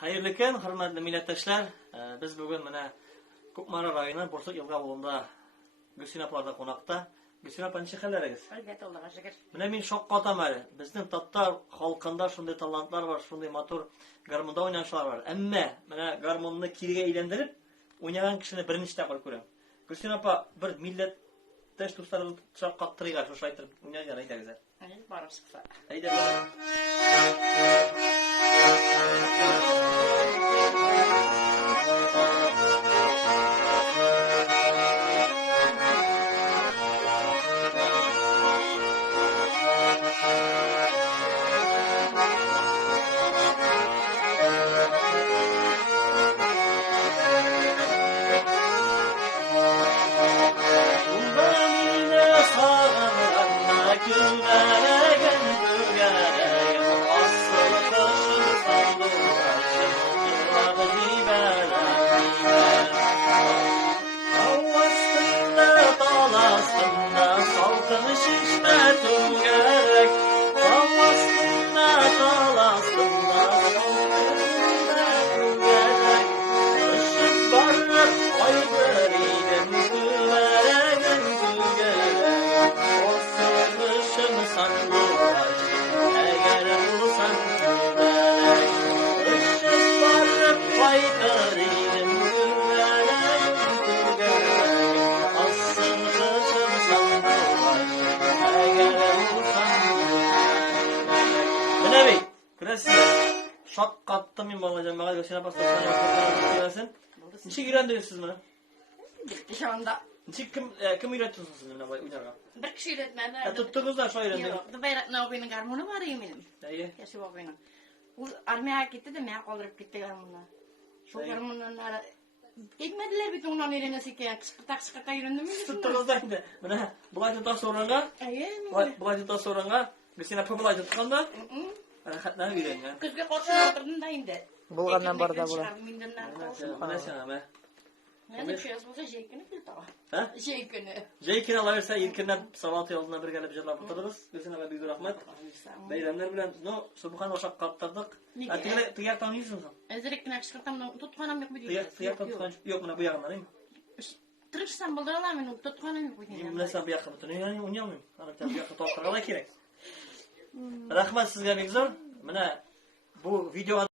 Hayırlı kun, hurmatli millatdoshlar. Biz bugun mana Ko'kmari rayoni Bo'rtliq Yilg'a ovulida Gulsin apalarda qonaqda. Gulsin apa necha xillariz? Albatta, Allohga shukr. Mana men shoqqa otamari. Bizning Tattar xalqында shunday talantlar var, shunday motor garmonda o'ynashlar var. Ammo mana garmonni kiriga aylantirib o'ynagan kishini bir nechta qilib ko'raman. Gulsin apa bir millatdosh do'stlarni shoqqa tirg'ar, o'sha aytirib o'ynagan aytagizlar. Borib chiqsa. Hayda. Şakkattı min balacağım bakalım Gülsin apa sorsan. Niçin öğrendiniz bunu? Şu anda Kim öğretiyorsunuz siz bunu oynarga? bir kişi öğretmedi. Tuttunuz da şu öğrendiniz. Yok, bayrak ne opinin garmonu var benim. İyi. Yaşı opinin. O armaya gitti de mea kaldırıp gitti garmonla. Şu garmondan ekmediler bir ondan yerine siken kıskırtak sıkaka yüründü mü? Tuttunuz da şimdi. Buna bulaydı da soranga. Bulaydı da soranga. Gülsin apa bulaydı tutkanda. Rahatlar öğrengan. Kızga korkuna oturdum da indi. Bulgandan barda bular. Bana sen ama. Ne düşüyoruz olsa jeykini bir tava. Ha? Jeykini. Jeykini alıversa ilkinden salat yoluna bir gelip jırlap otururuz. Gülsin apa büyük rahmet. Bayramlar bilen no subhan oşak kaptırdık. Tiyak tanıyorsun sen. Ezrekine kışkırtam tutkanam yok mu diyor. Tiyak tutkan yok mu bu yakınlar değil mi? Tırışsam buldular beni tutkanam yok mu diyor. Yimle sen bir yakın tutun. Yani oynayamıyorum. Anaktan bir yakın tutmakla gerek. Rahmet sizge ne güzel. Mana bu video